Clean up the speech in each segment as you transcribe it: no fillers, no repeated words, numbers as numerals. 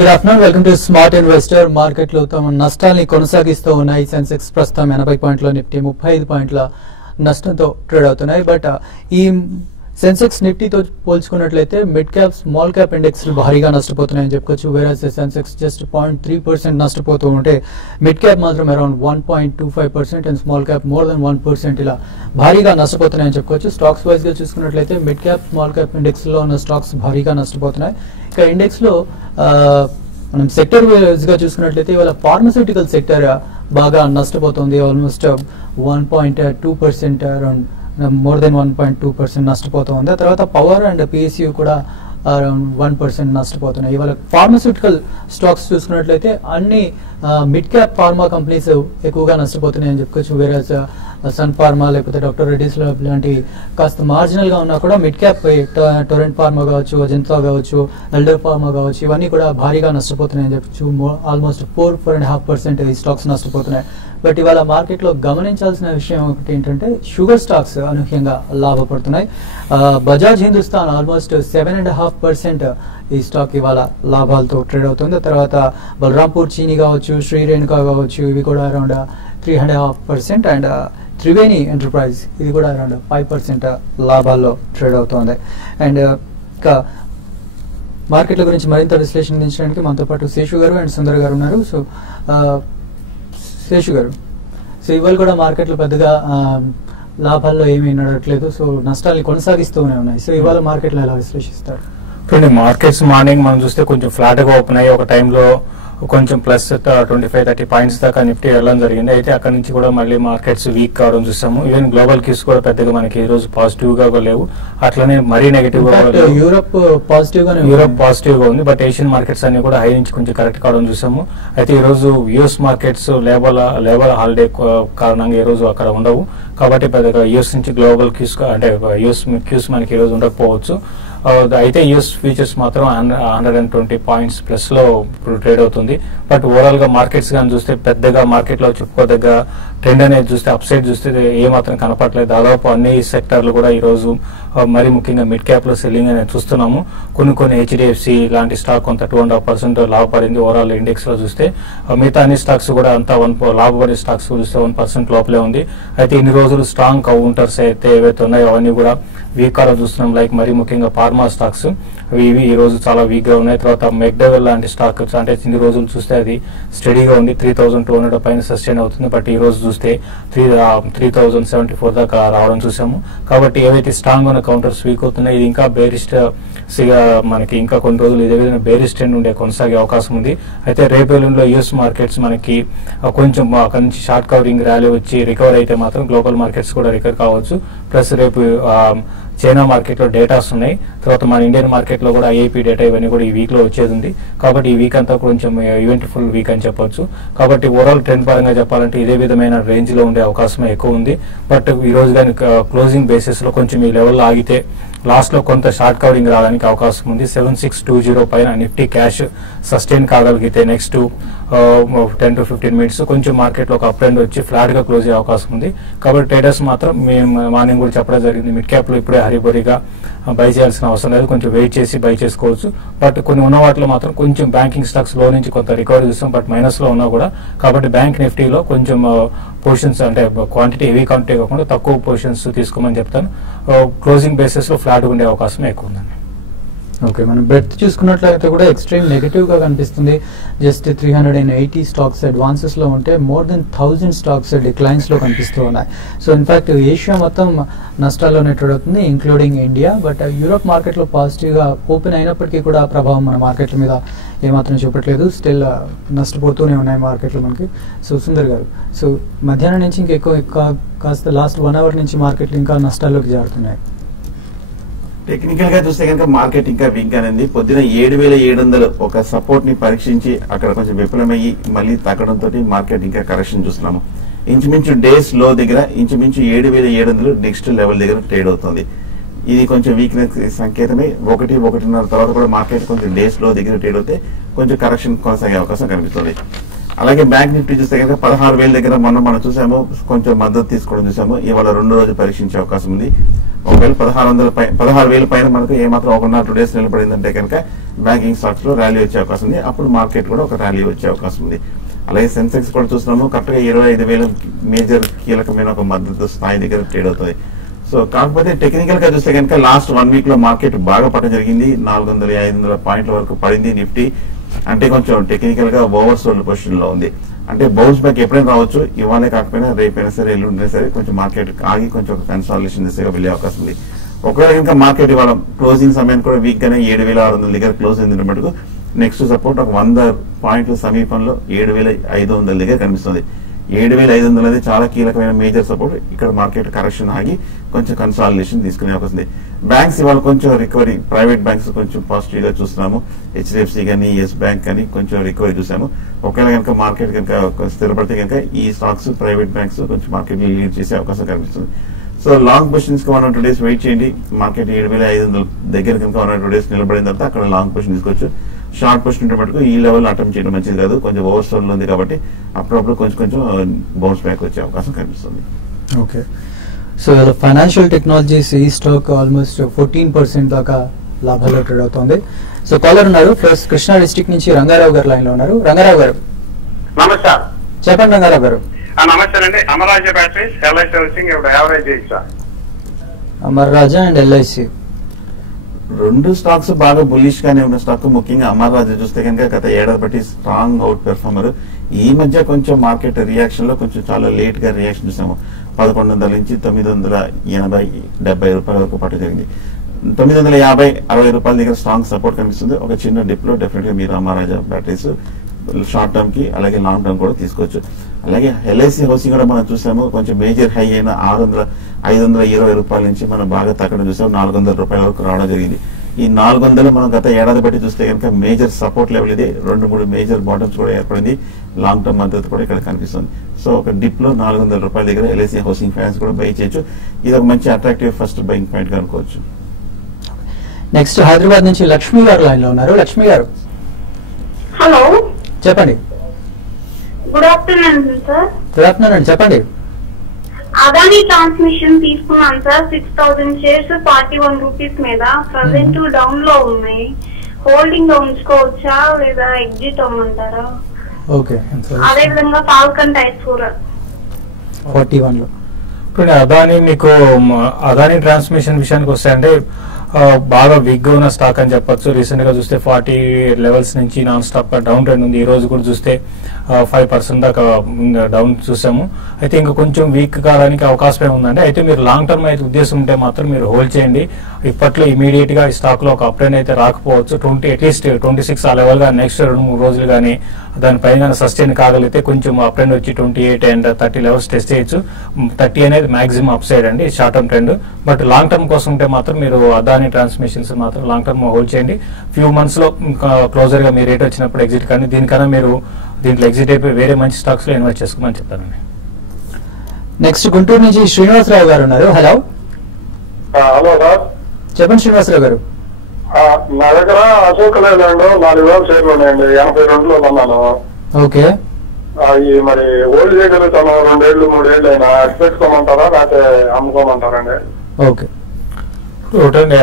Very good afternoon. Welcome to Smart Investor. Market లో తమ నష్టాల్ని కొనసాగిస్తూ ఉన్నాయి. సెన్సెక్స్ ప్రస్తుతం 80 పాయింట్ల నిఫ్టీ 35 పాయింట్ల నష్టంతో ట్రేడ్ అవుతున్నాయి. బట్ ఈ సెన్సెక్స్ నిఫ్టీతో పోల్చుకున్నట్లయితే mid cap small cap index భారీగా నష్టపోతున్నాయని చెప్పుకోవచ్చు. వేరేస్ సెన్సెక్స్ జస్ట్ 0.3% నష్టపోతూ ఉంటే మిడ్ క్యాప్ మాత్రం around 1.25% and small cap more than 1% ఇలా భారీగా నష్టపోతున్నాయని చెప్పుకోవచ్చు. స్టాక్స్ వైజ్ గా చూసుకున్నట్లయితే mid cap small cap index లో ఉన్న స్టాక్స్ భారీగా నష్టపోతున్నాయి. ఇక ఇండెక్స్ లో మనం సెక్టర్ వైజ్ గా చూసుకున్నట్లయితే ఇవాళ ఫార్మస్యూటికల్ సెక్టర్ బాగా నష్టపోతుంది. ఆల్మోస్ట్ 1.2% అరౌండ్ మోర్ దెన్ 1.2% నష్టపోతుంది. తర్వాత పవర్ అండ్ పిఎస్యూ కూడా అరౌండ్ 1% నష్టపోతున్నాయి. ఇవాళ ఫార్మస్యూటికల్ స్టాక్స్ చూసుకున్నట్లయితే అన్ని మిడ్ క్యాప్ ఫార్మా కంపెనీస్ ఎక్కువగా నష్టపోతున్నాయి అని చెప్పుకోవచ్చు. వేరే సన్ ఫార్మా లేకపోతే డాక్టర్ రెడ్డిస్ లాంటి కాస్త మార్జినల్ గా ఉన్నా కూడా మిడ్ క్యాప్ టొరెంట్ ఫార్మా కావచ్చు, అజంతా కావచ్చు, ఎల్డర్ ఫార్మా కావచ్చు, ఇవన్నీ కూడా భారీగా నష్టపోతున్నాయని చెప్పచ్చు. ఆల్మోస్ట్ 4.5% ఈ స్టాక్స్ నష్టపోతున్నాయి. బట్ ఇవాళ మార్కెట్ లో గమనించాల్సిన విషయం ఒకటి ఏంటంటే షుగర్ స్టాక్స్ అనూహ్యంగా లాభపడుతున్నాయి. బజాజ్ హిందుస్థాన్ ఆల్మోస్ట్ 7.5% ఈ స్టాక్ ఇవాళ లాభాలతో ట్రేడ్ అవుతుంది. తర్వాత బలరాంపూర్ చీనీ కావచ్చు, శ్రీ రేణుకా కావచ్చు, ఇవి కూడా అరౌండ్ 3.5% అండ్ త్రివేణి ఎంటర్ప్రైజ్ ఇది కూడా అరౌండ్ 5% లాభాల్లో ట్రేడ్ అవుతోంది. అండ్ ఇంకా మార్కెట్ల గురించి మరింత విశ్లేషణ అందించడానికి మనతో పాటు శేషు గారు అండ్ సుందర్ గారు ఉన్నారు. సో శేషు గారు, సో ఇవాళ కూడా మార్కెట్లు పెద్దగా లాభాల్లో ఏమీ నడవట్లేదు. సో నష్టాలు కొనసాగిస్తూనే ఉన్నాయి. సో ఇవాళ మార్కెట్లో ఎలా విశ్లేషిస్తారు? మార్కెట్స్ మార్నింగ్ మనం చూస్తే కొంచెం ఫ్లాట్ గా ఓపెన్ అయ్యి ఒక టైంలో కొంచెం ప్లస్ 25-30 పాయింట్స్ దాకా నిఫ్టీ వెళ్ళడం జరిగింది. అయితే అక్కడ నుంచి కూడా మళ్ళీ మార్కెట్స్ వీక్ కావడం చూసాము. ఈవెన్ గ్లోబల్ కీస్ కూడా పెద్దగా మనకి ఈ రోజు పాజిటివ్ గా లేవు, అట్లనే మరీ నెగిటివ్ గా యూరోప్ పాజిటివ్ గా ఉంది. బట్ ఏషియన్ మార్కెట్స్ అన్ని కూడా హై నుంచి కొంచెం కరెక్ట్ కావడం చూసాము. అయితే ఈ రోజు యుఎస్ మార్కెట్స్ లేబర్ హాలిడే కారణంగా ఈ రోజు అక్కడ ఉండవు కాబట్టి పెద్దగా యుఎస్ నుంచి గ్లోబల్ క్యూస్ అంటే యుఎస్ క్యూస్ మనకి ఈ రోజు ఉండకపోవచ్చు. అయితే యుఎస్ ఫ్యూచర్స్ మాత్రం 120 పాయింట్స్ ప్లస్ లో ఇప్పుడు ట్రేడ్ అవుతుంది. బట్ ఓవరాల్ గా మార్కెట్స్ కానీ చూస్తే పెద్దగా మార్కెట్ లో చెప్పుకోదగ్గ ట్రెండ్ అనేది చూస్తే అప్ సైడ్ చూస్తే ఏ మాత్రం కనపడలేదు. దాదాపు అన్ని సెక్టర్లు కూడా ఈ రోజు మరి ముఖ్యంగా మిడ్ క్యాప్ లో సెల్లింగ్ అనేది చూస్తున్నాము. కొన్ని హెచ్డిఎఫ్సి లాంటి స్టాక్ కొంత 2.5% లాభపడింది ఓవరాల్ ఇండెక్స్ లో చూస్తే. మిగతా అన్ని స్టాక్స్ కూడా అంతా లాభపడే స్టాక్స్ చూస్తే 1% లోపలే ఉంది. అయితే ఇన్ని రోజులు స్ట్రాంగ్ కౌంటర్స్ అయితే ఏవైతే ఉన్నాయో అవన్నీ కూడా వీక్ కావడం చూస్తున్నాం. లైక్ మరి ముఖ్యంగా ఫార్మా స్టాక్స్ ఇవి ఈ రోజు చాలా వీక్ గా ఉన్నాయి. తర్వాత మెక్డవెల్ లాంటి స్టాక్ అంటే ఇన్ని రోజులు చూస్తే అది స్టడీగా ఉంది, 3200 పైన సస్టైన్ అవుతుంది. బట్ ఈ రోజు చూస్తే 3074 దాకా రావడం చూసాము. కాబట్టి ఏవైతే స్ట్రాంగ్ ఉన్న కౌంటర్స్ వీక్ అవుతున్నాయి. ఇది ఇంకా బేరిస్ట్ మనకి ఇంకా కొన్ని రోజులు ఇదే విధంగా బేరిస్ట్ ట్రెండ్ ఉండే కొనసాగే అవకాశం ఉంది. అయితే రేపు ఎల్లుండిలో యుఎస్ మార్కెట్స్ మనకి కొంచెం అక్కడ నుంచి షార్ట్ కవరింగ్ ర్యాలీ వచ్చి రికవర్ అయితే మాత్రం గ్లోబల్ మార్కెట్స్ కూడా రికవర్ కావచ్చు. ప్లస్ రేపు చైనా మార్కెట్ లో డేటాస్ ఉన్నాయి. తర్వాత మన ఇండియన్ మార్కెట్ లో కూడా ఐఐపీ డేటా ఇవన్నీ కూడా ఈ వీక్ లో వచ్చేది ఉంది. కాబట్టి ఈ వీక్ అంతా కొంచెం ఈవెంట్ఫుల్ వీక్ అని చెప్పొచ్చు. కాబట్టి ఓవరాల్ ట్రెండ్ పరంగా చెప్పాలంటే ఇదే విధమైన రేంజ్ లో ఉండే అవకాశం ఎక్కువ ఉంది. బట్ ఈ రోజు కానీ క్లోజింగ్ బేసిస్ లో కొంచెం ఈ లెవెల్లో ఆగితే లాస్ట్ లో కొంత షార్ట్ కవరింగ్ రావడానికి అవకాశం ఉంది. 7620 పైన నిఫ్టీ క్యాష్ సస్టైన్ కాగలిగితే నెక్స్ట్ 10 to 15 మినిట్స్ కొంచెం మార్కెట్ లో ఒక అప్ ట్రెండ్ వచ్చి ఫ్లాట్ గా క్లోజ్ అయ్యే అవకాశం ఉంది. కాబట్టి ట్రేడర్స్ మాత్రం మేము మార్నింగ్ కూడా చెప్పడం జరిగింది, మిడ్ క్యాప్ లో ఇప్పుడే హరిబరిగా బై చేయాల్సిన అవసరం లేదు, కొంచెం వెయిట్ చేసి బై చేసుకోవచ్చు. బట్ కొన్ని ఉన్న వాటిలో మాత్రం కొంచెం బ్యాంకింగ్ స్టాక్స్ లో నుంచి కొంత రికవరీ చూస్తాం, బట్ మైనస్ లో ఉన్నా కూడా. కాబట్టి బ్యాంక్ నిఫ్టీలో కొంచెం పొజిషన్స్ అంటే క్వాంటిటీ హెవీ క్వాంటిటీ కాకుండా తక్కువ పొజిషన్స్ తీసుకోమని చెప్తాను. క్లోజింగ్ బేసిస్ లో ఫ్లాట్ ఉండే అవకాశం ఎక్కువ ఉందండి. ఓకే, మనం బ్రెడ్త్ చూసుకున్నట్లయితే కూడా ఎక్స్ట్రీమ్ నెగటివ్ గా కనిపిస్తుంది. జస్ట్ 380 స్టాక్స్ అడ్వాన్సెస్ లో ఉంటే మోర్ దెన్ 1000 స్టాక్స్ డిక్లైన్స్ లో కనిపిస్తూ ఉన్నాయి. సో ఇన్ఫాక్ట్ ఏషియా మొత్తం నష్టాల్లోనే ట్రేడ్ అవుతుంది, including India. But Europe market లో పాజిటివ్ గా ఓపెన్ అయినప్పటికీ కూడా ప్రభావం మన మార్కెట్ల మీద ఏమాత్రం చూపట్లేదు. స్టిల్ నష్టపోతూనే ఉన్నాయి మార్కెట్లు మనకి. సో సుందర్ గారు, సో మధ్యాహ్నం నుంచి ఇంకెక్కువ కాస్త లాస్ట్ 1 hour నుంచి మార్కెట్లు ఇంకా నష్టాల్లోకి జారుతున్నాయి. టెక్నికల్ గా చూస్తే కనుక మార్కెట్ ఇంకా వీక్ గానే ఉంది. పొద్దున 7700 ఒక సపోర్ట్ ని పరీక్షించి అక్కడ కొంచెం విఫలమయ్యి మళ్ళీ తగ్గడంతో మార్కెట్ ఇంకా కరెక్షన్ చూస్తున్నాము. ఇంచుమించు డేస్ లో దగ్గర ఇంచుమించు 7700 నెక్స్ట్ లెవెల్ దగ్గర ట్రేడ్ అవుతుంది. ఇది కొంచెం వీక్నెస్ సంకేతమే. 1-1.5 తర్వాత కూడా మార్కెట్ కొంచెం డేస్ లో దగ్గర ట్రేడ్ అవుతే కొంచెం కరెక్షన్ కొనసాగే అవకాశం కనిపిస్తుంది. అలాగే బ్యాంక్ నిఫ్టీ చూస్తే కనుక 16,000 దగ్గర మనం చూసాము, కొంచెం మద్దతు తీసుకోవడం చూసాము. ఇవాళ 2 రోజు పరీక్షించే అవకాశం ఉంది. ఒకవేళ 16,000 పైన మనకు ఏమాత్రం 1 or 2 days నిలబడిందంటే కనుక బ్యాంకింగ్ స్టాక్స్ లో ర్యాలీ వచ్చే అవకాశం ఉంది. అప్పుడు మార్కెట్ కూడా ఒక ర్యాలీ వచ్చే అవకాశం ఉంది. అలాగే సెన్సెక్స్ కూడా చూస్తున్నాము, కరెక్ట్ గా 25,000 మేజర్ కీలకమైన ఒక మద్దతు స్థాయి దగ్గర ట్రేడ్ అవుతుంది. సో కాకపోతే టెక్నికల్ గా చూస్తే కనుక లాస్ట్ 1 week లో మార్కెట్ బాగా పడడం జరిగింది. 400-500 పాయింట్ల వరకు పడింది నిఫ్టీ. అంటే కొంచెం టెక్నికల్ గా ఓవర్ సోల్డ్ పొజిషన్ లో ఉంది. అంటే బౌన్స్ బ్యాక్ ఎప్పుడైనా రావచ్చు, ఇవాళే కాకపోయినా రేపైనా సరే ఎల్లుండినా సరే కొంచెం మార్కెట్ ఆగి కొంచెం ఒక కన్సాలిడేషన్ దిశగా వెళ్లే అవకాశం ఉంది. ఒకవేళ కనుక మార్కెట్ ఇవాళ క్లోజింగ్ సమయానికి కూడా వీక్ గానే 7,600 దగ్గర క్లోజ్ అయింది మటుకు నెక్స్ట్ సపోర్ట్ ఒక 100 పాయింట్ల సమీపంలో 7,500 దగ్గర కనిపిస్తుంది. 7,500 అనేది చాలా కీలకమైన మేజర్ సపోర్ట్. ఇక్కడ మార్కెట్ కరెక్షన్ ఆగి కొంచెం కన్సాలిడేషన్ తీసుకునే అవకాశం ఉంది. బ్యాంక్స్ ఇవాళ కొంచెం రికవరీ, ప్రైవేట్ బ్యాంక్స్ కొంచెం పాజిటివ్ గా చూస్తున్నాము. హెచ్డిఎఫ్సి కానీ ఎస్ బ్యాంక్ కానీ కొంచెం రికవరీ చూసాము. ఒకవేళ కనుక మార్కెట్ కనుక స్థిరపడితే కనుక ఈ స్టాక్స్ ప్రైవేట్ బ్యాంక్స్ కొంచెం మార్కెట్ లీడ్ చేసే అవకాశం కనిపిస్తుంది. సో లాంగ్ పొజిషన్స్ కి 1 or 2 days వెయిట్ చేయండి. మార్కెట్ 7,500 దగ్గర కనుక 1 or 2 days నిలబడిన తర్వాత అక్కడ లాంగ్ పొజిషన్ తీసుకోవచ్చు. షార్ట్ పొజిషన్ ఉంటే మటుకు ఈ లెవెల్ అటెంప్ట్ చేయడం మంచిది కాదు, కొంచెం ఓవర్ సోల్ ఉంది కాబట్టి అప్పుడప్పుడు కొంచెం బౌన్స్ బ్యాక్ వచ్చే అవకాశం కనిపిస్తుంది. ఓకే, సో ఫైనాన్షియల్ టెక్నాలజీస్ ఈ స్టాక్ ఆల్మోస్ట్ 14% దాకా లాభాల్లో ట్రేడ్ అవుతుంది. సో కాలర్ ఉన్నారు, ఫస్ట్ కృష్ణా డిస్ట్రిక్ట్ నుంచి రంగారావు గారు లైన్ లో ఉన్నారు. రంగారావు గారు నమస్కారం. చెప్పండి రంగారావు గారు. నమస్తే అండి. అమరాజ బ్యాటరీస్, ఎల్ఐసి హౌసింగ్ ఇప్పుడు యావరేజ్ చేయొచ్చా? అమర్ రాజా అండ్ ఎల్ఐసి 2 స్టాక్స్ బాగా బుల్లిష్ గానే ఉన్న స్టాక్. ముఖ్యంగా అమర్ రాజా చూస్తే కనుక గత ఏడాది బట్టి స్ట్రాంగ్ అవుట్ పెర్ఫార్మర్. ఈ మధ్య కొంచెం మార్కెట్ రియాక్షన్ లో కొంచెం చాలా లేట్ గా రియాక్షన్ చూసాము. 1100 నుంచి 980-70 రూపాయల వరకు పట్టు జరిగింది. 950-60 రూపాయల దగ్గర స్ట్రాంగ్ సపోర్ట్ కనిపిస్తుంది. ఒక చిన్న డిప్ లో డెఫినెట్ గా మీరు అమర్ రాజా బ్యాటరీస్ షార్ట్ టర్మ్ కి అలాగే లాంగ్ టర్మ్ కూడా తీసుకోవచ్చు. అలాగే ఎల్ఐసి హౌసింగ్ కూడా మనం చూసాము, కొంచెం మేజర్ హై అయిన 520 రూపాయల నుంచి మనం బాగా తగ్గడం చూసాము. 400 రూపాయల వరకు రావడం జరిగింది. ఈ 400 మనం గత ఏడాది బట్టి చూస్తే కనుక మేజర్ సపోర్ట్ లెవెల్ ఇది. 2-3 మేజర్ బాటమ్స్ కూడా ఏర్పడింది. లాంగ్ టర్మ్ మద్దతు కూడా ఇక్కడ కనిపిస్తుంది. సో ఒక డిప్ లో 400 రూపాయల దగ్గర ఎల్ఐసి హౌసింగ్ ఫైనాన్స్ కూడా బై చేయొచ్చు. ఇది ఒక మంచి అట్రాక్టివ్ ఫస్ట్ బయింగ్ పాయింట్ గా అనుకోవచ్చు. నెక్స్ట్ హైదరాబాద్ నుంచి లక్ష్మి గారు లైన్ లో ఉన్నారు. లక్ష్మి గారు హలో, చెప్పండి. Good afternoon sir. Good afternoon అండి, చెప్పండి. అదానీ ట్రాన్స్మిషన్ తీసుకున్నాను సార్, 6,000 షేర్స్ 41 రూపీస్ మీద. ప్రజెంట్ డౌన్ లో ఉన్నాయి. హోల్డింగ్ లో ఉంచుకోవచ్చా లేదా ఎగ్జిట్ అవ్వమంటారా? ఓకే, అదే విధంగా ఫాల్కన్ టైర్స్ కూడా 41 లో. ఇప్పుడు అదానీ ట్రాన్స్మిషన్ విషయానికి వస్తే అంటే బాగా వీక్ గా ఉన్న స్టాక్ అని చెప్పొచ్చు. రీసెంట్ గా చూస్తే 40 లెవెల్స్ నుంచి నాన్ స్టాప్ డౌన్ ట్రెండ్ ఉంది. ఈ రోజు కూడా చూస్తే 5% దాకా డౌన్ చూసాము. అయితే ఇంకా కొంచెం వీక్ కావడానికి అవకాశం ఏముందంటే, అయితే మీరు లాంగ్ టర్మ్ అయితే ఉద్దేశం ఉంటే మాత్రం మీరు హోల్డ్ చేయండి. ఇప్పట్లో ఇమీడియట్ గా ఈ స్టాక్ లో ఒక అప్ ట్రెండ్ అయితే రాకపోవచ్చు. అట్లీస్ట్ 26 ఆ లెవెల్ గా నెక్స్ట్ 2-3 రోజులు కానీ దానిపైన సస్టైన్ కాగలిగితే కొంచెం అప్ ట్రెండ్ వచ్చి 28 and 30 లెవెల్స్ టెస్ట్ చేయొచ్చు. 30 అనేది మాక్సిమం అప్ సైడ్ అండి short term trend. But long term కోసం ఉంటే మాత్రం మీరు అదానీ ట్రాన్స్మిషన్స్ మాత్రం లాంగ్ టర్మ్ హోల్డ్ చేయండి. ఫ్యూ మంత్స్ లో క్లోజర్ గా మీ రేట్ వచ్చినప్పుడు ఎగ్జిట్ కానీ, దీనికన్నా మీరు దీంట్లో ఎగ్జిట్ అయిపోయి వేరే మంచి స్టాక్స్ లో ఇన్వెస్ట్ చేసుకోమని చెప్తానండి. నెక్స్ట్ గుంటూరు నుంచి శ్రీనివాసరావు గారు ఉన్నారు. హలో. హలో సార్, చెప్పండి శ్రీనివాసరావు గారు. నా దగ్గర అశోక్ లేదండి 4,000 షేర్లు ఉన్నాయండి. 82లో కొన్నాను. ఓకే, అవి మరి ఓల్డ్ చేయగలుగుతాను. 2 ఏళ్ళు 3 ఏళ్ళు అయినా పెట్టుకోమంటారా లేకపోతే అమ్ముకోమంటారండి? ఓకే.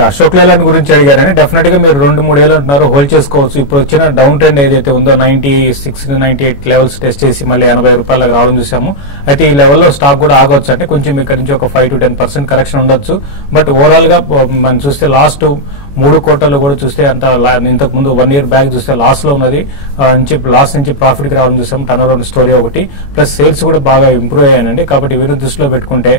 అశోక్ లేలాండ్ గురించి అడిగారని డెఫినెట్ గా మీరు 2-3 ఏళ్ళు అంటున్నారు, హోల్డ్ చేసుకోవచ్చు. ఇప్పుడు వచ్చిన డౌన్ ట్రెండ్ ఏదైతే ఉందో 96-98 లెవెల్స్ టెస్ట్ చేసి మళ్ళీ 80 రూపాయలకు రావడం చూసాము. అయితే ఈ లెవెల్లో స్టాక్ కూడా ఆగొచ్చు. అంటే కొంచెం ఇక్కడ నుంచి ఒక 5-10% కరెక్షన్ ఉండొచ్చు. బట్ ఓవరాల్ గా మనం చూస్తే లాస్ట్ 3 క్వార్టర్లు కూడా చూస్తే అంత ఇంతకు ముందు 1 year బ్యాక్ చూస్తే లాస్ లో ఉన్నది. లాస్ నుంచి ప్రాఫిట్ కి రావడం చూసాం. టర్న్ అరౌండ్ స్టోరీ ఒకటి, ప్లస్ సేల్స్ కూడా బాగా ఇంప్రూవ్ అయ్యానండి. కాబట్టి వీరు దృష్టిలో పెట్టుకుంటే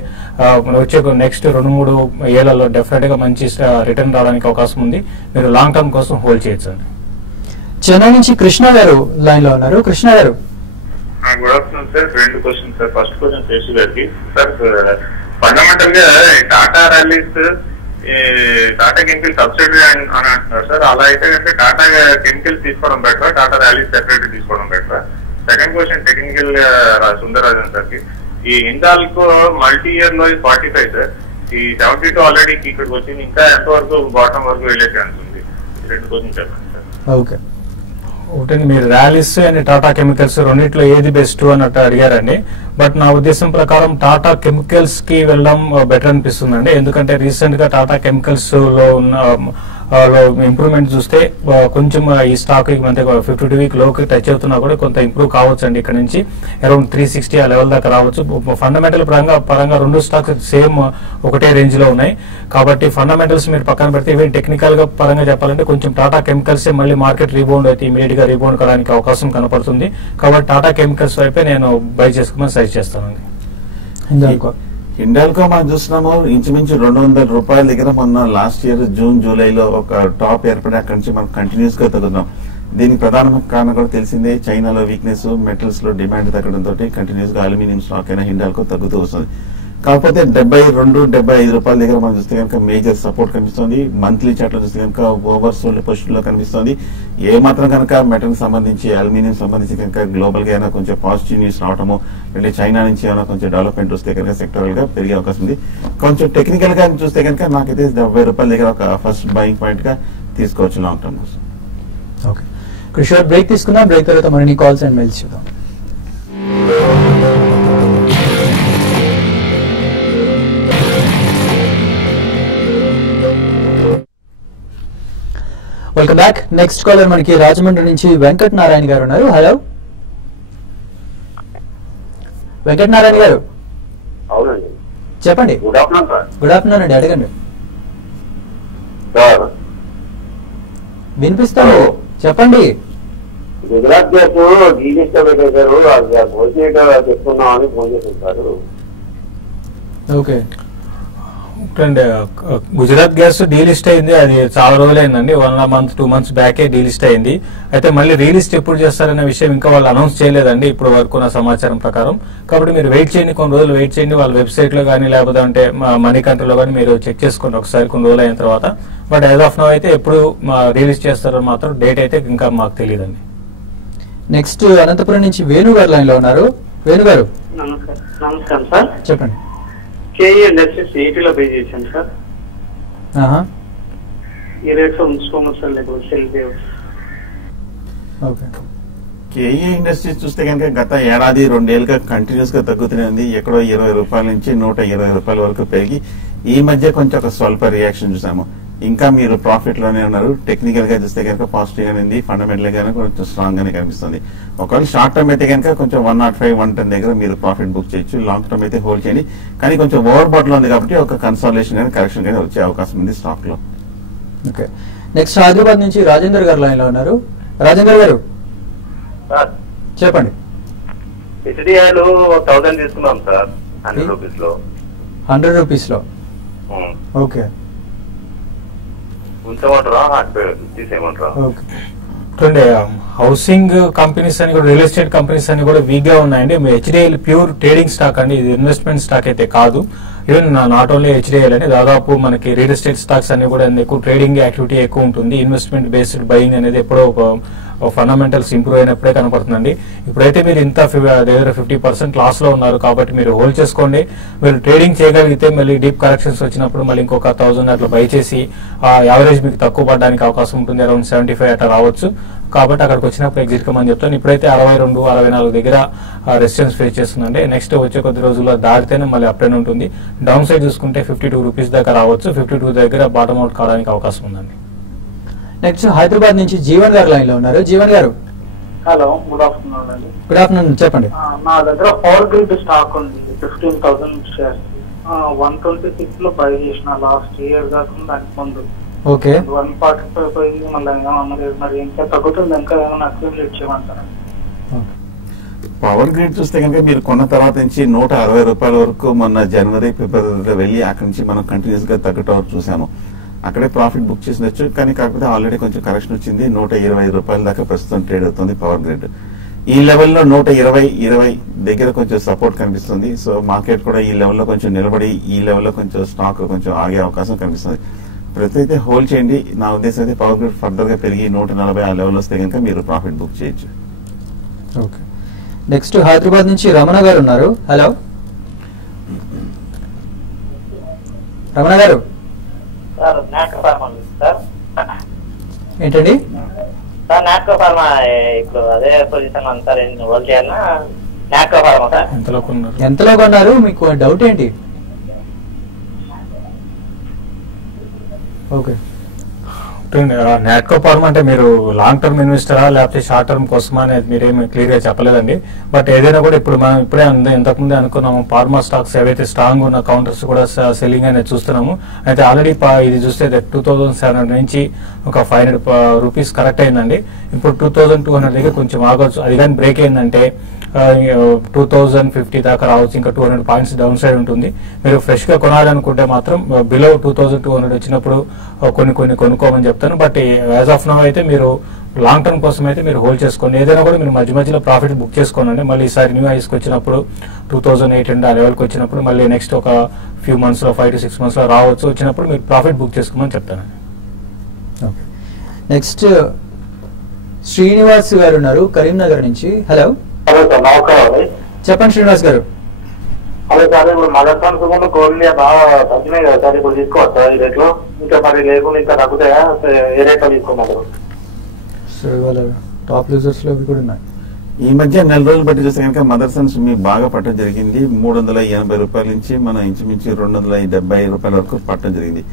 వచ్చే నెక్స్ట్ 2-3 ఏళ్లలో డెఫినెట్ గా మంచి రిటర్న్ రావడానికి అవకాశం ఉంది. మీరు లాంగ్ టర్మ్ కోసం హోల్డ్ చేయొచ్చు అండి. చెన్నై నుంచి కృష్ణ గారు లైన్ లో ఉన్నారు. కృష్ణ గారు good afternoon sir. 2 question sir. First question Seshu గారికి. సార్ ఫండమెంటల్ గా Tata Rallis Tata chemical subsidy అని అంటున్నారు సార్. అలా అయితే కనుక టాటా కెమికల్స్ తీసుకోవడం బెటర్, టాటా ర్యాలీస్ సెపరేట్ తీసుకోవడం better? Second question technical Sundararajan sir కి. ఈ హిందాల్కో మల్టీ ఇయర్ లో 45 సార్, ఈ 72 ఆల్రెడీ ఇక్కడికి వచ్చింది. ఇంకా ఎంత వరకు బాటం వరకు వెళ్ళే ఛాన్స్ ఉంది? 2 క్వశ్చన్ చెప్పండి సార్. ఓకే. ఒకటి మీరు ర్యాలీస్ అండ్ టాటా కెమికల్స్ రెండిట్లో ఏది బెస్ట్ అన్నట్టు అడిగారండి. బట్ నా ఉద్దేశం ప్రకారం టాటా కెమికల్స్ కి వెళ్ళడం బెటర్ అనిపిస్తుందండి. ఎందుకంటే రీసెంట్ గా టాటా కెమికల్స్ లో ఉన్న ఇంప్రూవ్మెంట్ చూస్తే కొంచెం ఈ స్టాక్ 52 వీక్ లోకి టచ్ అవుతున్నా కూడా కొంత ఇంప్రూవ్ కావచ్చు అండి. ఇక్కడ నుంచి అరౌండ్ 360 ఆ లెవెల్ దాకా రావచ్చు. ఫండమెంటల్ పరంగా రెండు స్టాక్స్ సేమ్ ఒకటే రేంజ్ లో ఉన్నాయి. కాబట్టి ఫండమెంటల్స్ మీరు పక్కన పెడితే ఈవెన్ టెక్నికల్ గా పరంగా చెప్పాలంటే కొంచెం టాటా కెమికల్స్ మళ్ళీ మార్కెట్ రీబౌండ్ అయితే ఇమీడియట్ గా రీబౌండ్ కావడానికి అవకాశం కనపడుతుంది. కాబట్టి టాటా కెమికల్స్ వైపే నేను బై చేసుకోమని సజెస్ట్ చేస్తానండి. హిండాల్కో మనం చూస్తున్నాము ఇంచుమించు 200 రూపాయల దగ్గర మొన్న లాస్ట్ ఇయర్ జూన్ జూలైలో ఒక టాప్ ఏర్పడి అక్కడి నుంచి మనం కంటిన్యూస్ గా తగ్గుతున్నాం. దీనికి ప్రధాన కారణం కూడా తెలిసిందే, చైనాలో వీక్నెస్, మెటల్స్ లో డిమాండ్ తగ్గడంతో కంటిన్యూస్ గా అల్యూమినియం స్టాక్ అయినా హిండాల్కో తగ్గుతూ వస్తుంది. కాకపోతే 72-75 రూపాయల దగ్గర మనం చూస్తే కనుక మేజర్ సపోర్ట్ కనిపిస్తుంది. మంత్లీ చార్ట్లో చూస్తే కనుక ఓవర్ సోల్డ్ పొజిషన్ లో కనిపిస్తుంది. ఏ మాత్రం కనుక మెటల్ సంబంధించి అల్యూమినియం సంబంధించి కనుక గ్లోబల్ గా అయినా కొంచెం పాజిటివ్ న్యూస్ రావడము, అంటే చైనా నుంచి ఏమైనా కొంచెం డెవలప్మెంట్ వస్తే కనుక సెక్టరల్ గా పెరిగే అవకాశం ఉంది. కొంచెం టెక్నికల్ గా చూస్తే కనుక నాకైతే 70 రూపాయల దగ్గర ఒక ఫస్ట్ బయింగ్ పాయింట్ గా తీసుకోవచ్చు లాంగ్ టర్మ్ కోసం. ఓకే, కృష్ణ బ్రేక్ తీసుకుందాం. బ్రేక్ తర్వాత మరిన్ని కాల్స్ అండ్ మెయిల్స్ చూద్దాం. Welcome back. నెక్స్ట్ కాలర్ మనకి రాజమండ్రి నుంచి వెంకట నారాయణ గారు ఉన్నారు. హలో వెంకట నారాయణ గారు. అవునండి, చెప్పండి. Good afternoon sir. Good afternoon అండి, అడగండి. సార్ వినిపిస్తాను, చెప్పండి. గుజరాత్ గ్యాస్ డీలిస్ట్ పెట్టేశారు, భోజనం చెప్తున్నామని ఫోన్ చేసేసారు. ఓకే, గుజరాత్ గ్యాస్ డీలిస్ట్ అయింది. అది చాలా రోజులైందండి, 1 month 2 months బ్యాకే డీలిస్ట్ అయింది. అయితే మళ్ళీ రీలిస్ట్ ఎప్పుడు చేస్తారనే విషయం ఇంకా వాళ్ళు అనౌన్స్ చేయలేదండి ఇప్పుడు వరకు నా సమాచారం ప్రకారం. కాబట్టి మీరు వెయిట్ చేయండి, కొన్ని రోజులు వెయిట్ చేయండి. వాళ్ళ వెబ్సైట్ లో కానీ లేకపోతే అంటే మనీ కంట్రీలో కానీ మీరు చెక్ చేసుకోండి ఒకసారి కొన్ని రోజులు అయిన తర్వాత. బట్ యాజ్ ఆఫ్ నౌ అయితే ఎప్పుడు రిలీజ్ చేస్తారో మాత్రం డేట్ అయితే ఇంకా మాకు తెలియదండి. నెక్స్ట్ అనంతపురం నుంచి వేణు గారు లైన్ లో ఉన్నారు. వేణు గారు నమస్కారం సార్. చెప్పండి. కేఈ ఇండస్ట్రీస్ 80లో పే చేశాను సార్. ఈ రేట్స్ ఉంచుకోమని సార్, లేకపోతే సెల్ చేయవచ్చు. ఓకే, కేఈ ఇండస్ట్రీస్ చూస్తే కనుక గత ఏడాది 2 ఏళ్ళుగా కంటిన్యూస్ గా తగ్గుతూనే ఉంది. ఎక్కడో 20 రూపాయల నుంచి 120 రూపాయల వరకు పెరిగి ఈ మధ్య కొంచెం ఒక స్వల్ప రియాక్షన్ చూసాము. ఇంకా మీరు ప్రాఫిట్ లోనే ఉన్నారు. టెక్నికల్ గా చూస్తే కనుక పాజిటివ్ గానే ఉంది, ఫండమెంటల్ గానే కొంచెం స్ట్రాంగ్ గానే కనిపిస్తుంది. ఒకవేళ షార్ట్ టర్మ్ అయితే కనుక కొంచెం 105, 110 దగ్గర మీరు ప్రాఫిట్ బుక్ చేయొచ్చు. లాంగ్ టర్మ్ అయితే హోల్డ్ చేయండి. కానీ కొంచెం ఓవర్ బాట్ లో ఉంది కాబట్టి ఒక కన్సాలిడేషన్ గానీ కరెక్షన్ గానీ వచ్చే అవకాశం ఉంది స్టాక్ లో. ఓకే, నెక్స్ట్ హైదరాబాద్ నుంచి రాజేందర్ గారు లైన్ లో ఉన్నారు. రాజేందర్ గారు చెప్పండి. హెచ్డిఐలో 1000 తీసుకున్నాం సార్, 100 రూపీస్ లో. 100 రూపీస్ లో. ఓకే, ఉంచమంటారా తీసేయమంటారా? ఓకే. చూడండి, హౌసింగ్ కంపెనీస్ అని కూడా రియల్ ఎస్టేట్ కంపెనీస్ అని కూడా వీక్ గా ఉన్నాయండి. హెచ్డిఎల్ ప్యూర్ ట్రేడింగ్ స్టాక్ అండి, ఇది ఇన్వెస్ట్మెంట్ స్టాక్ అయితే కాదు. ఈవెన్ నాట్ ఓన్లీ హెచ్డిఎల్ అని దాదాపు మనకి రియల్ ఎస్టేట్ స్టాక్స్ అన్ని కూడా ఎక్కువ ట్రేడింగ్ యాక్టివిటీ ఎక్కువ ఉంటుంది. ఇన్వెస్ట్మెంట్ బేస్డ్ బయింగ్ అనేది ఎప్పుడో ఫండమెంటల్స్ ఇంప్రూవ్ అయినప్పుడే కనపడుతుందండి. ఇప్పుడైతే మీరు ఇంత దగ్గర 50% లాస్ లో ఉన్నారు కాబట్టి మీరు హోల్డ్ చేసుకోండి. మీరు ట్రేడింగ్ చేయగలిగితే మళ్ళీ డీప్ కరెక్షన్స్ వచ్చినప్పుడు మళ్ళీ ఇంకొక 1000 అట్లా బై చేసి యావరేజ్ మీకు తక్కువ పడడానికి అవకాశం ఉంటుంది. అరౌండ్ 75 అట్లా రావచ్చు. కాబట్టి అక్కడికి వచ్చినప్పుడు ఎగ్జిట్ కమని చెప్తాను. ఇప్పుడైతే 62, 64 దగ్గర రెసిస్టెన్స్ ఫేస్ చేస్తుందండి. నెక్స్ట్ వచ్చే కొద్ది రోజుల్లో దాటితేనే మళ్ళీ అప్ ట్రెండ్ ఉంటుంది. డౌన్ సైడ్ చూసుకుంటే 52 రూపీస్ దాకా రావచ్చు. 52 దగ్గర బాటమ్ అవుట్ కావడానికి అవకాశం ఉందండి. నెక్స్ట్ హైదరాబాద్ నుంచి జీవన్ గారు లైన్ లో ఉన్నారు. జీవన్ గారు. హలో, గుడ్ ఆఫ్టర్నూన్ అండి. గుడ్ ఆఫ్టర్నూన్, చెప్పండి. నా దగ్గర పవర్ గ్రిడ్ స్టాక్ ఉంది, 15,000 షేర్స్. 126 లో బై చేసిన లాస్ట్ ఇయర్ కాకుండా దానికి ముందు. ఓకే, 145 పోయింది, మళ్ళీ ఏమన్నా మరి ఇంకా తగ్గుతుంది, ఇంకా ఏమైనా అక్యూములేట్ చేయమంటారా? పవర్ గ్రిడ్ చూస్తే కనుక మీరు కొన్న తర్వాత నుంచి 160 రూపాయల వరకు మొన్న జనవరి, ఫిబ్రవరిలో వెళ్ళి అక్కడి నుంచి మనం కంటిన్యూస్ గా తగ్గటం చూసాము. అక్కడే ప్రాఫిట్ బుక్ చేసినచ్చు. కానీ కాకపోతే ఆల్రెడీ కొంచెం కరెక్షన్ వచ్చింది. 120 రూపాయల దాకా ప్రస్తుతం ట్రేడ్ అవుతుంది పవర్ గ్రిడ్. ఈ లెవెల్లో 120 దగ్గర కొంచెం సపోర్ట్ కనిపిస్తుంది. సో మార్కెట్ కూడా ఈ లెవెల్లో కొంచెం నిలబడి ఈ లెవెల్లో కొంచెం స్టాక్ కొంచెం ఆగే అవకాశం కనిపిస్తుంది. ప్రతి అయితే హోల్డ్ చేయండి. నా ఉద్దేశం అయితే పవర్ గ్రిడ్ ఫర్దర్ గా పెరిగి 140 ఆ లెవెల్ వస్తే కనుక మీరు ప్రాఫిట్ బుక్ చేయొచ్చు. ఓకే, నెక్స్ట్ హైదరాబాద్ నుంచి రమణ గారు ఉన్నారు. హలో రమణ గారు. సార్, ఏంటండి? సార్ నాట్కో ఫార్మా ఇప్పుడు అదే పొజిషన్ ఉంది సార్, హోల్డ్ చేయాలన్నా నాట్కో ఫార్మా సార్? ఎంతలో కొన్నారు, మీకు డౌట్ ఏంటి? ఓకే, నాట్కో ఫార్మా అంటే మీరు లాంగ్ టర్మ్ ఇన్వెస్టరా లేకపోతే షార్ట్ టర్మ్ కోసమా అనేది మీరేమి క్లియర్ గా చెప్పలేదండి. బట్ ఏదైనా కూడా ఇప్పుడు మనం ఇప్పుడే ఇంతకుముందే అనుకున్నాము, ఫార్మా స్టాక్స్ ఏవైతే స్ట్రాంగ్ ఉన్న కౌంటర్స్ కూడా సెల్లింగ్ అనేది చూస్తున్నాము. అయితే ఆల్రెడీ ఇది చూస్తే 2700 నుంచి ఒక 500 రూపీస్ కరెక్ట్ అయిందండి. ఇప్పుడు 2200 దగ్గర కొంచెం ఆగొచ్చు. అది కానీ బ్రేక్ అయిందంటే 2050 దాకా రావచ్చు, ఇంకా 200 పాయింట్స్ డౌన్ సైడ్ ఉంటుంది. మీరు ఫ్రెష్ గా కొనాలనుకుంటే మాత్రం బిలో 2200 వచ్చినప్పుడు కొన్ని కొనుక్కోమని చెప్తాను. బట్ యాజ్ ఆఫ్ నౌ అయితే మీరు లాంగ్ టర్మ్ కోసం అయితే మీరు హోల్డ్ చేసుకోండి. ఏదైనా కూడా మీరు మధ్యలో ప్రాఫిట్ బుక్ చేసుకోండి. మళ్ళీ ఈసారి న్యూ హైస్కి వచ్చినప్పుడు 2800 ఆ లెవెల్కి వచ్చినప్పుడు మళ్ళీ నెక్స్ట్ ఒక ఫ్యూ మంత్స్ లో 5 to 6 months లో రావచ్చు. వచ్చినప్పుడు మీరు ప్రాఫిట్ బుక్ చేసుకోమని చెప్తాను. నెక్స్ట్ శ్రీనివాస్ గారు ఉన్నారు కరీంనగర్ నుంచి. హలో హలో సార్, నమస్కారం. చెప్పండి శ్రీనివాస్ గారు. హలో సార్, ఇప్పుడు మదర్సన్స్ ముందు కోల్ బాగా తగ్గినాయి కదా సార్, ఇప్పుడు తీసుకోవచ్చా ఈ రేట్లో? ఇంకా మరి లేకుండా ఇంకా తగ్గుతాయా? ఏ రేట్లో తీసుకున్నారు? టాప్ యూజర్స్ లో కూడా ఉన్నాయి. ఈ మధ్య నెల రోజులు బట్టి చూస్తే కనుక మదర్సన్స్ మీ బాగా పట్టడం జరిగింది. 380 రూపాయల నుంచి మన ఇంచుమించు 270 రూపాయల వరకు పట్టడం జరిగింది.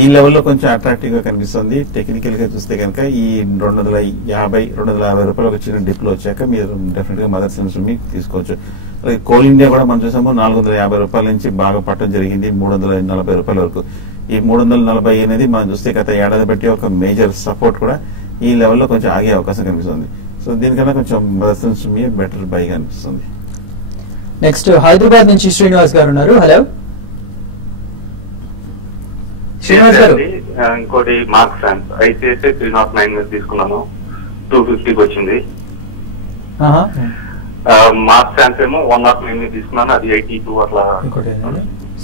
ఈ లెవెల్లో కొంచెం అట్రాక్టివ్ గా కనిపిస్తుంది. టెక్నికల్ గా చూస్తే కనుక ఈ 250 రూపాయలు ఒక చిన్న డిప్ లో వచ్చాక మీరు డెఫినెట్ గా మదర్సన్స్ మీకు తీసుకోవచ్చు. అలాగే కోల్ ఇండియా కూడా మనం చూసాము 450 రూపాయల నుంచి బాగా పట్టడం జరిగింది 340 రూపాయల వరకు. ఈ 340 అనేది మనం చూస్తే గత ఏడాది బట్టి ఒక మేజర్ సపోర్ట్ కూడా ఈ లెవెల్లో కొంచెం ఆగే అవకాశం కనిపిస్తుంది. సో దీనికన్నా కొంచెం మదర్సన్స్ మీ బెటర్ బైగా అనిపిస్తుంది. నెక్స్ట్ హైదరాబాద్ నుంచి శ్రీనివాస్ గారు ఉన్నారు. హలో శ్రీనివాస్ గారు. ఇంకోటి మార్క్స్ ఫ్యాన్స్ ఐసిఐసిఐ 309 తీసుకున్నాను, 250కి వచ్చింది. మార్క్స్ ఫ్యాన్స్ ఏమో 109 తీసుకున్నాను, అది 82 అట్లా.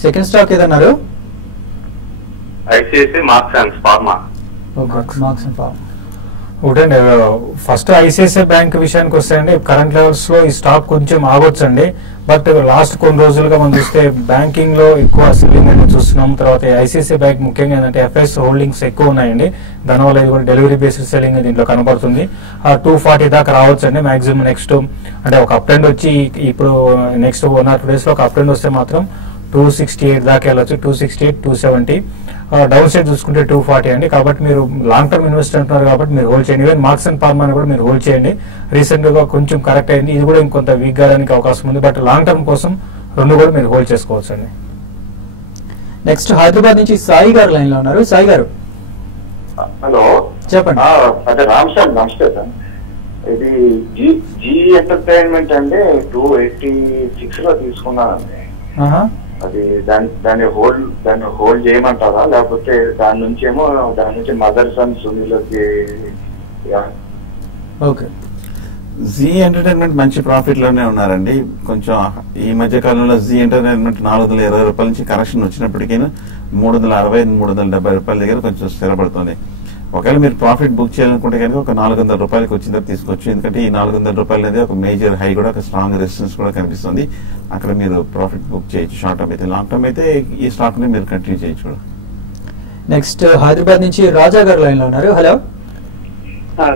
సెకండ్ స్టాక్ ఏదన్నారు? ICICI Marksans pharma. Marksans and pharma. ఒకటండి, ఫస్ట్ ఐసిఐసిఐ బ్యాంక్ విషయానికి వస్తే అండి కరెంట్ లెవెల్స్ లో ఈ స్టాక్ కొంచెం ఆగొచ్చండి. బట్ లాస్ట్ కొన్ని రోజులుగా మనం చూస్తే బ్యాంకింగ్ లో ఎక్కువ సెల్లింగ్ అనేది చూస్తున్నాం. తర్వాత ఐసిఐసిఐ బ్యాంక్ ముఖ్యంగా ఏంటంటే ఎఫ్ఐఎస్ హోల్డింగ్స్ ఎక్కువ ఉన్నాయండి. దానివల్ల ఇది కూడా డెలివరీ బేస్డ్ సెల్లింగ్ దీంట్లో కనబడుతుంది. 240 దాకా రావచ్చు అండి మాక్సిమం. నెక్స్ట్ అంటే ఒక అప్ ట్రెండ్ వచ్చి ఇప్పుడు నెక్స్ట్ 1 or 2 days లో ఒక అప్ ట్రెండ్ వస్తే మాత్రం 268 దాకా వెళ్ళొచ్చు. 268, 270. డౌన్ సైడ్ చూసుకుంటే 240 అండి. కాబట్టి మీరు లాంగ్ టర్మ్ ఇన్వెస్టర్ అంటున్నారు కాబట్టి మీరు హోల్డ్ చేయండి. ఈవెన్ మార్క్స్ అండ్ ఫార్మాని కూడా మీరు హోల్డ్ చేయండి. రీసెంట్ గా కొంచెం కరెక్ట్ అయింది, ఇది కూడా ఇంకొంత వీక్ కావడానికి అవకాశం ఉంది. బట్ లాంగ్ టర్మ్ కోసం రెండు కూడా మీరు హోల్డ్ చేసుకోవచ్చు అండి. నెక్స్ట్ హైదరాబాద్ నుంచి సాయి గారు లైన్ లో ఉన్నారు. సాయి గారు హలో చెప్పండి. అంటే రామ్ సార్ నమస్తే సార్. ఇది జీ ఎంటర్టైన్మెంట్ అంటే 286 లో తీసుకున్నానండి. అది దాన్ని హోల్డ్ చేయమంటారా, లేకపోతే దాని నుంచి మదర్సన్స్ సునీలోకి? ఓకే, జీ ఎంటర్టైన్మెంట్ మంచి ప్రాఫిట్ లోనే ఉన్నారండి. కొంచెం ఈ మధ్య కాలంలో జీ ఎంటర్టైన్మెంట్ 420 రూపాయల నుంచి కరెక్షన్ వచ్చినప్పటికీ 360, 370 రూపాయల దగ్గర కొంచెం స్థిరపడుతుంది. ఒకవేళ మీరు ప్రాఫిట్ బుక్ చేయాలనుకుంటే కనుక ఒక 400 రూపాయలకి వచ్చిన తర్వాత తీసుకోవచ్చు. ఎందుకంటే ఈ 400 రూపాయలు అనేది ఒక మేజర్ హై కూడా, ఒక స్ట్రాంగ్ రెసిస్టెన్స్ కూడా కనిపిస్తుంది. అక్కడ మీరు ప్రాఫిట్ బుక్ చేయొచ్చు. షార్ట్ టర్మ్ అయితే, లాంగ్ టర్మ్ అయితే ఈ స్టాక్ ని మీరు కంటిన్యూ చేయొచ్చు. నెక్స్ట్ హైదరాబాద్ నుంచి రాజా గారు లైన్ లో ఉన్నారు. Hello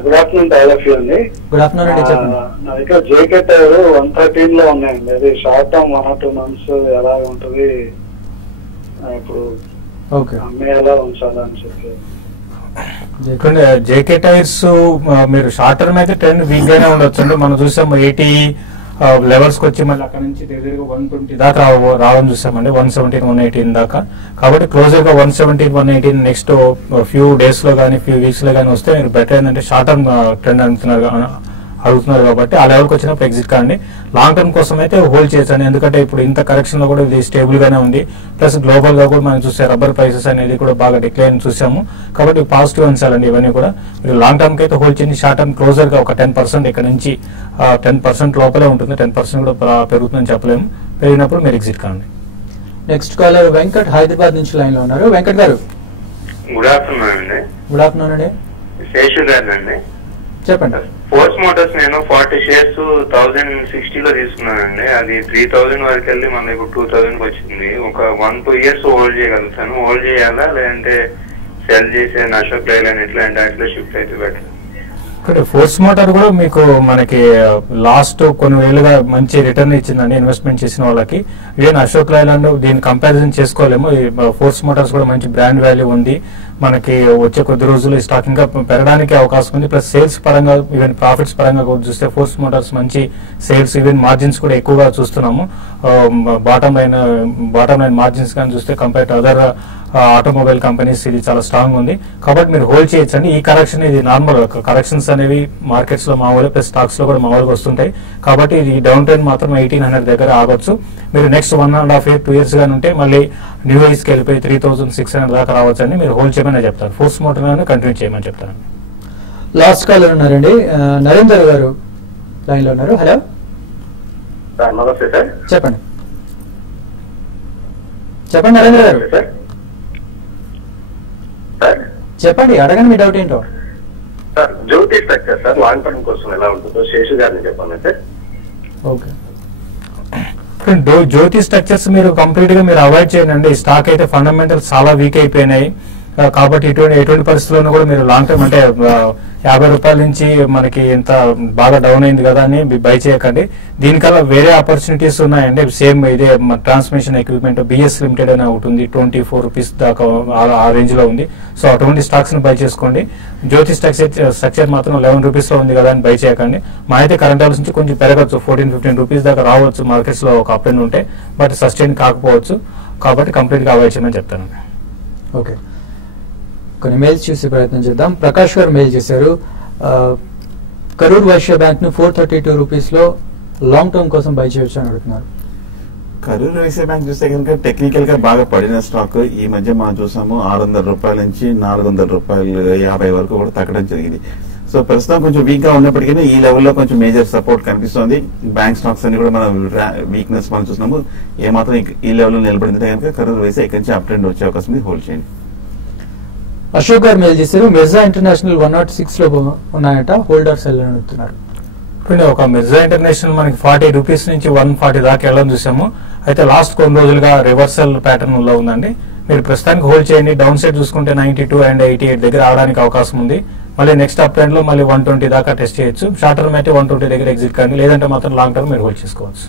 good afternoon to all of you అండి. గుడ్ ఆఫ్టర్నూన్ అండి, చెప్పండి. నా దగ్గర జేకే టైర్ 113 లో ఉన్నాయండి. అది షార్ట్ టర్మ్ 1 or 2 months ఎలా ఉంటుంది, ఇప్పుడు అమ్మే ఎలా ఉంచాలా అని చెప్పి. జేకే టైర్స్ మీరు షార్ట్ టర్మ్ అయితే ట్రెండ్ వీక్ గానే ఉండొచ్చు అండి. మనం చూసాం 80 లెవెల్స్ కి వచ్చి మళ్ళీ అక్కడ నుంచి దగ్గరగా 120 దాకా రావడం చూసామండి. 117, 118 దాకా. కాబట్టి క్లోజర్ గా 117, 118 నెక్స్ట్ ఫ్యూ డేస్ లో కానీ ఫ్యూ వీక్స్ లో కానీ వస్తే మీరు బెటర్ ఏంటంటే షార్ట్ టర్మ్ ట్రెండ్ అడుగుతున్నారు కాబట్టి ఆ లెవెల్కి వచ్చినప్పుడు ఎగ్జిట్ కాండి. లాంగ్ టర్మ్ కోసం అయితే హోల్డ్ చేయొచ్చండి. ఎందుకంటే ఇప్పుడు ఇంత కరెక్షన్ లో కూడా ఇది స్టేబుల్ గానే ఉంది. ప్లస్ గ్లోబల్ గా కూడా మనం చూస్తే రబ్బర్ ప్రైసెస్ అనేది కూడా బాగా డిక్లైన్ చూసాము. కాబట్టి పాజిటివ్ అంశాలండి ఇవన్నీ కూడా. మీరు లాంగ్ టర్మ్ కి అయితే హోల్డ్ చేయండి. షార్ట్ టర్మ్ క్లోజర్ గా ఒక 10% ఇక్కడ నుంచి 10% లోపలే ఉంటుంది. 10% కూడా పెరుగుతుందని చెప్పలేము. పెరిగినప్పుడు మీరు ఎగ్జిట్ కాండి. నెక్స్ట్ కాలర్ వెంకట్ హైదరాబాద్ నుంచి లైన్ లో ఉన్నారు. వెంకట్ గారు గుడ్ ఆఫ్టర్నూన్ అండి. గుడ్ ఆఫ్టర్నూన్ అండి. శేషు గారు అండి, చెప్పండి. ఫోర్స్ మోటార్స్ నేను 40 shares 1060 లో తీసుకున్నానండి. అది 3000 వరకు వెళ్ళి మన ఇప్పుడు 2000 వచ్చింది. ఒక 1-2 years హోల్డ్ చేయగలుగుతాను. హోల్డ్ చేయాలా లేదంటే సెల్ చేసే అశోక్ లైలాండ్ ఎట్లా అంటే అట్లా షిఫ్ట్ అయితే బెటర్? ఫోర్స్ మోటార్ కూడా మీకు మనకి లాస్ట్ కొన్ని వేలుగా మంచి రిటర్న్ ఇచ్చిందండి ఇన్వెస్ట్మెంట్ చేసిన వాళ్ళకి. ఈవెన్ అశోక్ లైలాండ్ దీన్ని కంపారిజన్ చేసుకోలేము. ఫోర్స్ మోటార్స్ కూడా మంచి బ్రాండ్ వాల్యూ ఉంది. మనకి వచ్చే కొద్ది రోజులు స్టాక్ ఇంకా పెరగడానికి అవకాశం ఉంది. ప్లస్ సేల్స్ పరంగా ఈవెన్ ప్రాఫిట్స్ పరంగా కూడా చూస్తే ఫోర్స్ మోటార్స్ మంచి సేల్స్ ఈవెన్ మార్జిన్స్ కూడా ఎక్కువగా చూస్తున్నాము. బాటమ్ లైన్ మార్జిన్స్ కానీ చూస్తే compare to other automobile companies ఇది చాలా స్ట్రాంగ్ ఉంది. కాబట్టి మీరు హోల్డ్ చేయొచ్చండి. ఈ కరెక్షన్ ఇది నార్మల్ కరెక్షన్స్ అనేవి మార్కెట్స్ లో మామూలుగా ప్లస్ స్టాక్స్ లో కూడా మామూలుగా వస్తుంటాయి. కాబట్టి ఈ డౌన్ ట్రెండ్ మాత్రం 1800 దగ్గర ఆగొచ్చు. మీరు నెక్స్ట్ 1.5 years 2 years గానీ ఉంటే మళ్ళీ న్యూ హైస్ కి వెళ్ళిపోయి 3600 దాకా రావచ్చండి. మీరు హోల్డ్ చేయమని చెప్తారు. ఫోర్స్ మోటార్ కంటిన్యూ చేయమని చెప్తాను. లాస్ట్ కాలర్ ఉన్నారండి, నరేందర్ గారు లైన్ లో ఉన్నారు. హలో నమస్తే సార్. చెప్పండి నరేంద్ర గారు. చెప్పండి, అడగండి మీ డౌట్ ఏంటో. సార్ జ్యోతి స్ట్రక్చర్ సార్ లాంగ్ టర్మ్ కోసం ఎలా ఉంటుందో శేషు గారిని చెప్పండి సార్. ఓకే, జ్యోతి స్ట్రక్చర్స్ మీరు కంప్లీట్ గా మీరు అవాయిడ్ చేయండి. ఈ స్టాక్ అయితే ఫండమెంటల్స్ చాలా వీక్ అయిపోయినాయి. కాబట్టి ఎటువంటి పరిస్థితుల్లో కూడా మీరు లాంగ్ టర్మ్ అంటే 50 రూపాయల నుంచి మనకి ఇంత బాగా డౌన్ అయింది కదా అని బై చేయకండి. దీనికల్లా వేరే ఆపర్చునిటీస్ ఉన్నాయండి. సేమ్ ఇదే ట్రాన్స్మిషన్ ఎక్విప్మెంట్ బిఎస్ లిమిటెడ్ అని ఒకటి ఉంది, 24 రూపీస్ దాకా ఆ రేంజ్ లో ఉంది. సో అటువంటి స్టాక్స్ ని బై చేసుకోండి. జ్యోతి స్ట్రక్చర్ మాత్రం 11 రూపీస్ లో ఉంది కదా అని బై చేయకండి. మా అయితే కరెంట్ లెవెల్స్ నుంచి కొంచెం పెరగచ్చు, 14-15 రూపీస్ దాకా రావచ్చు మార్కెట్స్ లో ఒక అప్ అండ్ ఉంటే, బట్ సస్టైన్ కాకపోవచ్చు. కాబట్టి కంప్లీట్ గా అవాయిడ్ చేయమని చెప్తాను. ఓకే, కొన్ని మెయిల్స్ చూసే ప్రయత్నం చేద్దాం. ప్రకాష్ గారు మెయిల్ చేశారు, కరూర్ వైశ్య బ్యాంక్ ను 432 రూపీస్ లో లాంగ్ టర్మ్ కోసం బై చేయొచ్చు అని అడుగుతున్నారు. కరూర్ వైశ్య బ్యాంక్ చూస్తే కనుక టెక్నికల్ గా బాగా పడిన స్టాక్. ఈ మధ్య మనం చూసాము 600 రూపాయల నుంచి 400 రూపాయలు 50 వరకు కూడా తగ్గడం జరిగింది. సో ప్రస్తుతం కొంచెం వీక్ గా ఉన్నప్పటికీ ఈ లెవెల్లో కొంచెం మేజర్ సపోర్ట్ కనిపిస్తోంది. బ్యాంక్ స్టాక్స్ అన్ని కూడా మనం వీక్నెస్ మనం చూస్తున్నాము. ఏమాత్రం ఈ లెవెల్లో నిలబడిందంటే కనుక కరూర్ వైశ్య ఇక్కడి నుంచి అప్ ట్రెండ్ వచ్చే అవకాశం ఉంది. హోల్డ్ చేయండి. అశోక్ గారు మెయిల్ చేశారు, మిర్జా ఇంటర్నేషనల్ 106 లో ఉన్నాయట, హోల్డర్ సెల్ అని అడుగుతున్నారు. ఒక మిర్జా ఇంటర్నేషనల్ మనకి 40 రూపీస్ నుంచి 140 దాకా వెళ్ళడం చూసాము. అయితే లాస్ట్ కొన్ని రోజులుగా రివర్సల్ ప్యాటర్న్ లో ఉందండి. మీరు ప్రస్తుతానికి హోల్డ్ చేయండి. డౌన్ సైడ్ చూసుకుంటే 92 and 88 దగ్గర ఆడడానికి అవకాశం ఉంది. మళ్ళీ నెక్స్ట్ అప్ ట్రెండ్ లో మళ్ళీ 120 దాకా టెస్ట్ చేయొచ్చు. షార్ట్ టర్మ్ అయితే 120 దగ్గర ఎగ్జిట్ కానీ, లేదంటే మాత్రం లాంగ్ టర్మ్ మీరు హోల్డ్ చేసుకోవచ్చు.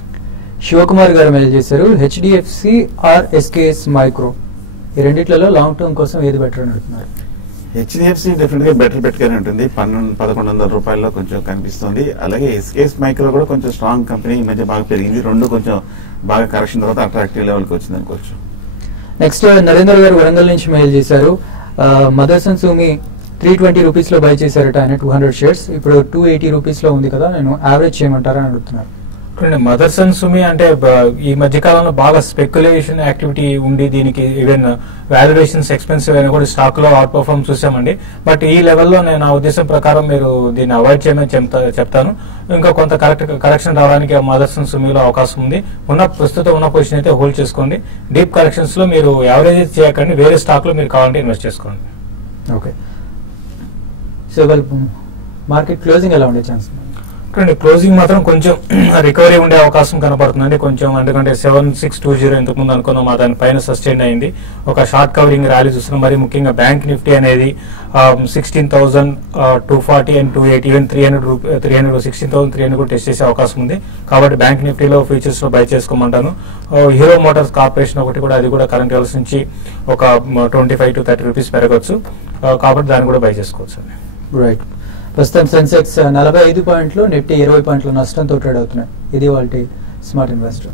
శివకుమార్ గారు మెయిల్ చేశారు, హెచ్డిఎఫ్సి ఆర్ ఎస్కేఎస్ మైక్రో ఈ రెండిట్లలో లాంగ్ టర్మ్ కోసం ఏది బెటర్ అని అడుగుతున్నారు. హెచ్డిఎఫ్సి డెఫినెట్ గా బెటర్ పెట్టుగానే ఉంటుంది. 1100 రూపాయల్లో కొంచెం కనిపిస్తుంది. అలాగే ఎస్కేఎస్ మైక్రో కూడా కొంచెం స్ట్రాంగ్ కంపెనీ, ఈ మధ్య బాగా పెరిగింది. రెండు కొంచెం బాగా కరెక్షన్ తర్వాత అట్రాక్టివ్ లెవెల్కి వచ్చింది అనుకోవచ్చు. నెక్స్ట్ నరేందర్ గారు వరంగల్ నుంచి మెయిల్ చేశారు, మదర్సన్ సూమి 320 రూపీస్ లో బై చేశారట ఆయన 200 షేర్స్. ఇప్పుడు 280 రూపీస్ లో ఉంది కదా, నేను యావరేజ్ చేయమంటారా అని అడుగుతున్నారు. మదర్సన్ సుమి అంటే ఈ మధ్య కాలంలో బాగా స్పెక్యులేషన్ యాక్టివిటీ ఉండి దీనికి ఈవెన్ వాల్యుయేషన్స్ ఎక్స్పెన్సివ్ అయినా కూడా స్టాక్ లో అవుట్ పర్ఫార్మ్ చూసామండి. బట్ ఈ లెవెల్లో నేను నా ఉద్దేశం ప్రకారం మీరు దీన్ని అవాయిడ్ చేయమని చెప్తాను. ఇంకా కొంత కరెక్షన్ రావడానికి మదర్సన్ సుమిలో అవకాశం ఉంది. ప్రస్తుతం ఉన్న పొజిషన్ అయితే హోల్డ్ చేసుకోండి. డీప్ కరెక్షన్స్ లో మీరు యావరేజ్ చేయకండి. వేరే స్టాక్ లో మీరు కావాలంటే ఇన్వెస్ట్ చేసుకోండి. ఓకే, సో మార్కెట్ క్లోజింగ్ ఎలా ఉండే ఛాన్స్? క్లోజింగ్ మాత్రం కొంచెం రికవరీ ఉండే అవకాశం కనపడుతుందండి కొంచెం. ఎందుకంటే 7620 ఇంతకు ముందు అనుకున్నాం, దాని పైన సస్టైన్ అయింది. ఒక షార్ట్ కవరింగ్ ర్యాలీ చూస్తున్నాం. మరి ముఖ్యంగా బ్యాంక్ నిఫ్టీ అనేది 16,240 and 280 ఈవెన్ 16,300 కూడా టెస్ట్ చేసే అవకాశం ఉంది. కాబట్టి బ్యాంక్ నిఫ్టీలో ఫ్యూచర్స్ లో బై చేసుకోమంటాను. హీరో మోటార్స్ కార్పొరేషన్ ఒకటి కూడా, అది కూడా కరెంట్ లెవెల్స్ నుంచి ఒక 25 to 30 రూపీస్ పెరగచ్చు. కాబట్టి దాన్ని కూడా బై చేసుకోవచ్చు. రైట్, ప్రస్తుతం సెన్సెక్స్ 45 పాయింట్లు, నిఫ్టీ 20 పాయింట్ల నష్టంతో ట్రేడ్ అవుతున్నాయి. ఇది వాళ్ళ స్మార్ట్ ఇన్వెస్టర్.